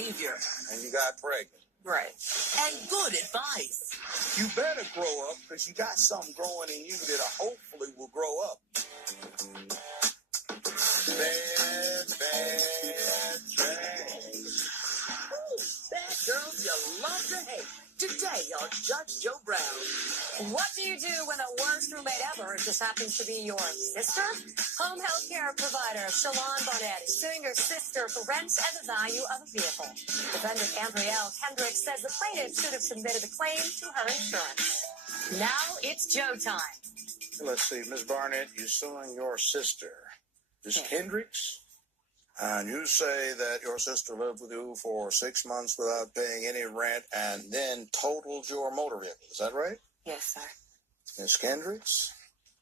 behavior. And you got pregnant. Right. And good advice. You better grow up because you got something growing in you that hopefully will grow up. Bad girls you love to hate. Today on Judge Joe Brown. What do you do when the worst roommate ever just happens to be your sister? Home health care provider Shalon Barnett is suing her sister for rent and the value of a vehicle. Defendant Andrielle Kendricks says the plaintiff should have submitted the claim to her insurance. Now it's Joe time. Let's see, Ms. Barnett, you're suing your sister, Ms. Kendricks? And you say that your sister lived with you for 6 months without paying any rent and then totaled your motor vehicle. Is that right? Yes, sir. Ms. Kendricks,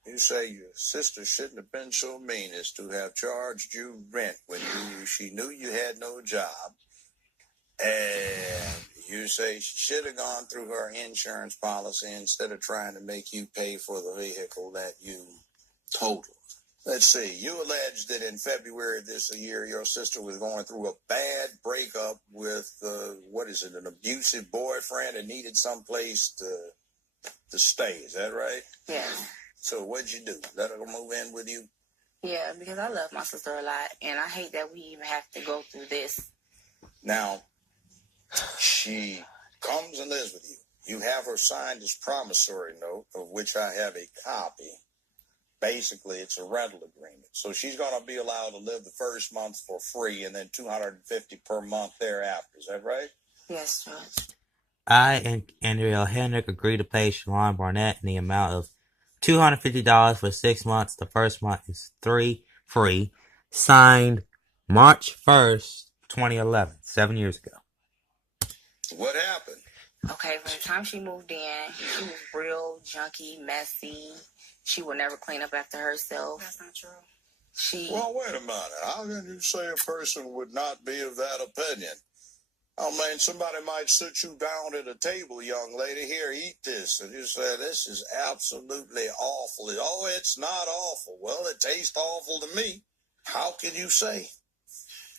you say your sister shouldn't have been so mean as to have charged you rent when she knew you had no job. And you say she should have gone through her insurance policy instead of trying to make you pay for the vehicle that you totaled. Let's see, you allege that in February of this year, your sister was going through a bad breakup with, an abusive boyfriend and needed someplace to stay. Is that right? Yeah. So what'd you do? Let her move in with you? Yeah, because I love my sister a lot, and I hate that we even have to go through this. Now, she comes and lives with you. You have her sign this promissory note, of which I have a copy. Basically, it's a rental agreement. So she's going to be allowed to live the first month for free and then $250 per month thereafter. Is that right? Yes, Judge. I and Andrielle Hendrick agreed to pay Shalon Barnett in the amount of $250 for 6 months. The first month is free. Signed March 1st, 2011, 7 years ago. What happened? Okay, from the time she moved in, she was real junky, messy. She would never clean up after herself. That's not true. Well, wait a minute. How can you say a person would not be of that opinion? Oh, man, somebody might sit you down at a table, young lady. Here, eat this. And you say, this is absolutely awful. Oh, it's not awful. Well, it tastes awful to me. How can you say?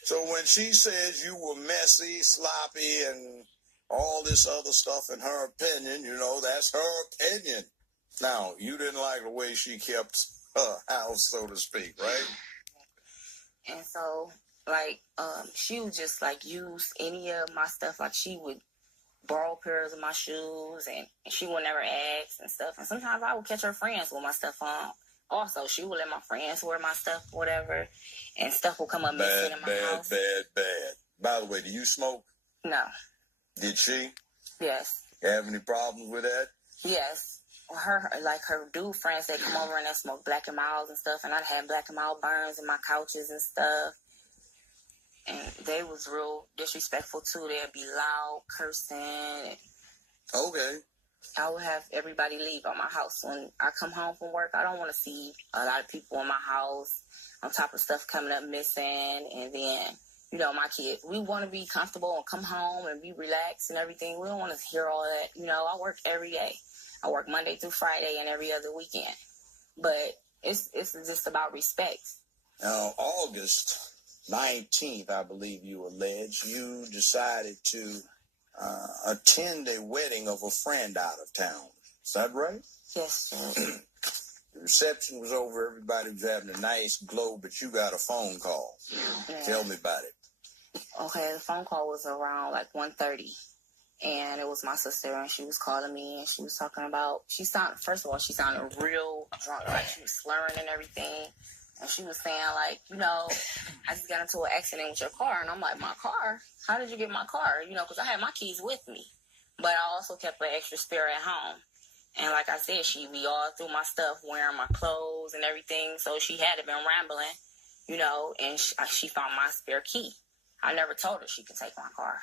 So when she says you were messy, sloppy, and all this other stuff in her opinion, that's her opinion. Now, you didn't like the way she kept her house, so to speak, right? And so, she would just, use any of my stuff. Like, she would borrow pairs of my shoes, and she would never ask and stuff. And sometimes I would catch her friends with my stuff on. Also, she would let my friends wear my stuff, whatever, and stuff would come up missing in my house. Bad. By the way, do you smoke? No. Did she? Yes. Have any problems with that? Yes. Her dude friends, they come over and they smoke Black and Milds and stuff, and I'd have Black and Mild burns in my couches and stuff. And they was real disrespectful too. They'd be loud, cursing. Okay. I would have everybody leave out my house. When I come home from work, I don't want to see a lot of people in my house on top of stuff coming up missing. And then, my kids, we want to be comfortable and come home and be relaxed and everything. We don't want to hear all that. I work every day. I work Monday through Friday and every other weekend. But it's just about respect. Now, August 19th, I believe you allege, you decided to attend a wedding of a friend out of town. Is that right? Yes, sir. The reception was over. Everybody was having a nice glow, but you got a phone call. Yeah. Tell me about it. Okay, the phone call was around 1:30. And it was my sister, and she was calling me, and she was talking about, she sounded real drunk, she was slurring and everything. And she was saying, I just got into an accident with your car. And I'm like, my car? How did you get my car? Because I had my keys with me. But I also kept an extra spare at home. And like I said, she'd be all through my stuff, wearing my clothes and everything. So she had been rambling, and she found my spare key. I never told her she could take my car.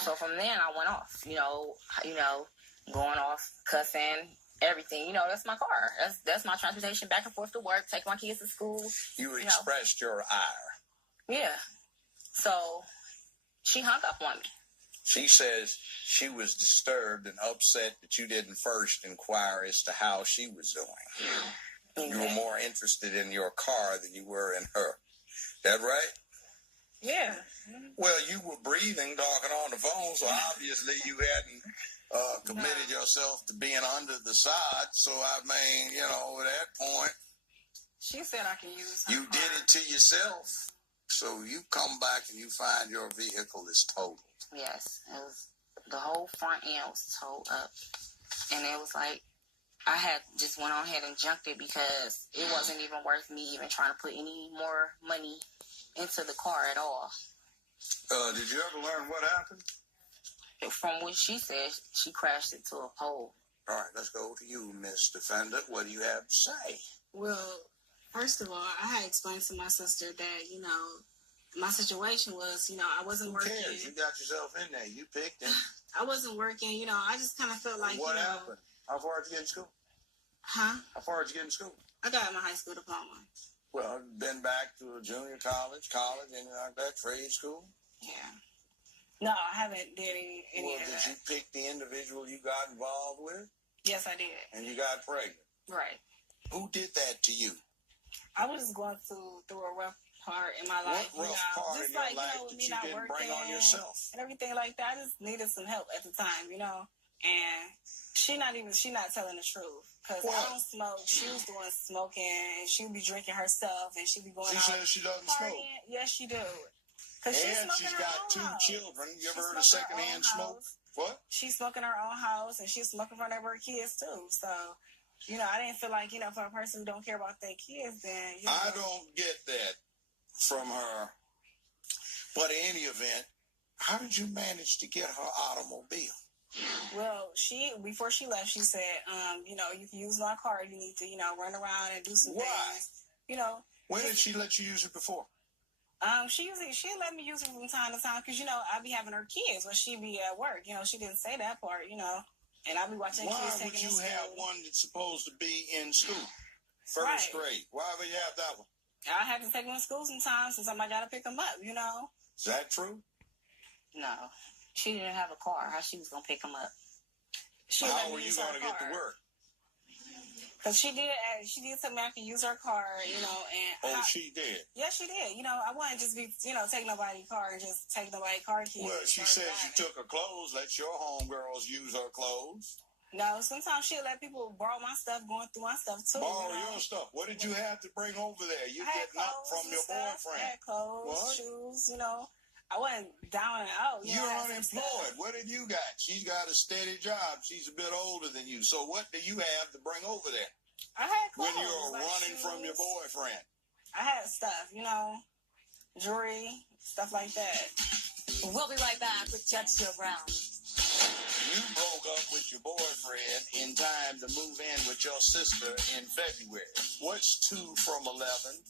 So from then I went off, going off, cussing, everything. That's my car. That's my transportation back and forth to work, take my kids to school. You expressed your ire. Yeah. So she hung up on me. She says she was disturbed and upset that you didn't first inquire as to how she was doing. Okay. You were more interested in your car than you were in her. That right? Yeah. Well, you were breathing, talking on the phone, so obviously you hadn't committed yourself to being under the sod. So, I mean, you know, at that point, She said I can use her you car. did it to yourself. So you come back and you find your vehicle is totaled. Yes, it was, the whole front end was towed up, and it was like I had just went on ahead and junked it because it wasn't even worth me even trying to put any more money into the car at all. Did you ever learn what happened? From what she said, she crashed into a pole. All right, let's go to you, Miss Defendant. What do you have to say? Well, first of all, I had explained to my sister that, you know, my situation was, you know, I wasn't working. Who cares? You got yourself in there. You picked it. I wasn't working, you know, I just kind of felt like, What you know. happened? How far did you get in school? Huh? How far did you get in school? I got my high school diploma. Well, been back to a junior college, anything like that, trade school? Yeah. No, I haven't did any Well, of did that. you pick the individual you got involved with? Yes, I did. And you got pregnant? Right. Who did that to you? I was just going through a rough part in my life. What rough part just in your like, life you know, with that me you not didn't working bring on yourself? and everything like that. I just needed some help at the time, you know. And she not telling the truth. Because I don't smoke. She was doing smoking, and she would be drinking herself, and she'd be going out. She says she doesn't partying. Smoke. Yes, she do. And she's got two children. You ever heard of secondhand smoke? What? She's smoking her own house, and she's smoking in front of her kids, too. So, you know, I didn't feel like, you know, for a person who don't care about their kids, then, you know. I don't get that from her. But in any event, how did you manage to get her automobile? Well, before she left, she said, you know, you can use my car. You need to, you know, run around and do some things. You know. When did she let you use it before? She let me use it from time to time because, you know, I be having her kids when she be at work. You know, she didn't say that part, you know, and I be watching kids taking. Why would you have one that's supposed to be in school, first grade? Why would you have that one? I had to take them to school sometimes since somebody got to pick them up, you know. Is that true? No, she didn't have a car. How she was gonna pick them up? How were you gonna get to work? Because she did tell me I could use her car, you know, and... she did? Yeah, she did. You know, I wouldn't just be, you know, take nobody's car and just take nobody's car keys. Well, she says you took her clothes. Let your homegirls use her clothes. No, sometimes she'll let people borrow my stuff, going through my stuff, too. Borrow your stuff? What did you have to bring over there? You getting up from your boyfriend? I had clothes, shoes, you know. I wasn't down and out. You're unemployed. What have you got? She's got a steady job. She's a bit older than you. So what do you have to bring over there? I had clothes. When you're running shoes. from your boyfriend. I had stuff, you know, jewelry, stuff like that. We'll be right back with Judge Joe Brown. You broke up with your boyfriend in time to move in with your sister in February. What's 2 from 11?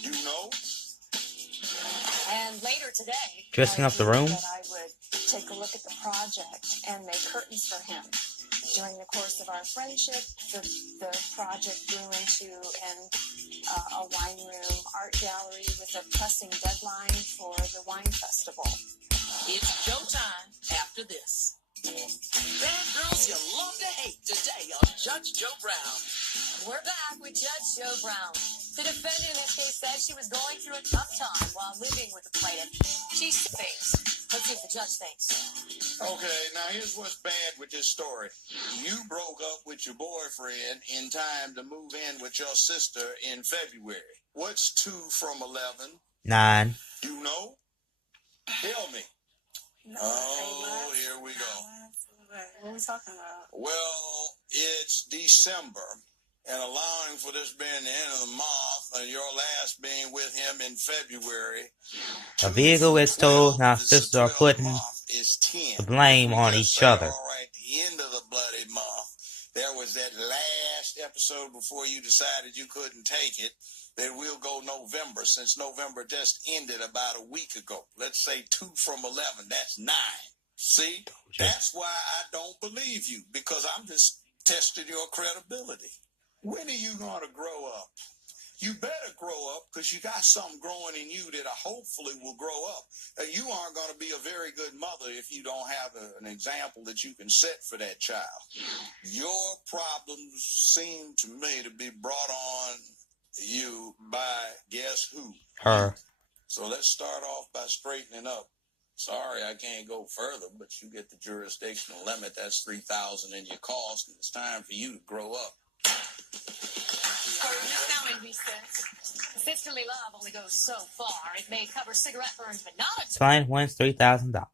You know? And later today, Dressing up the room? that I would take a look at the project and make curtains for him. During the course of our friendship, the project grew into a wine room art gallery with a pressing deadline for the wine festival. It's showtime after this. Bad girls you love to hate today on Judge Joe Brown. We're back with Judge Joe Brown. The defendant in this case said she was going through a tough time while living with the plaintiff. She thinks. Let's see what the judge thinks. Okay, now here's what's bad with this story. You broke up with your boyfriend in time to move in with your sister in February. What's 2 from 11? 9. You know? Tell me. No, here we go. What are we talking about? Well, it's December, and allowing for this being the end of the month and your last being with him in February. A vehicle is told, now sisters are putting the blame on each other. All right, the end of the bloody month, there was that last episode before you decided you couldn't take it. Then we'll go November, since November just ended about a week ago. Let's say 2 from 11, that's 9. See, that's why I don't believe you, because I'm just testing your credibility. When are you going to grow up? You better grow up, because you got something growing in you that hopefully will grow up. You aren't going to be a very good mother if you don't have an example that you can set for that child. Your problems seem to me to be brought on you by guess who? Her. So let's start off by straightening up. Sorry, I can't go further, but you get the jurisdictional limit. That's $3,000 in your cost, and it's time for you to grow up. Now in recess. Sisterly love only goes so far. It may cover cigarette burns, but not a Client wins $3,000.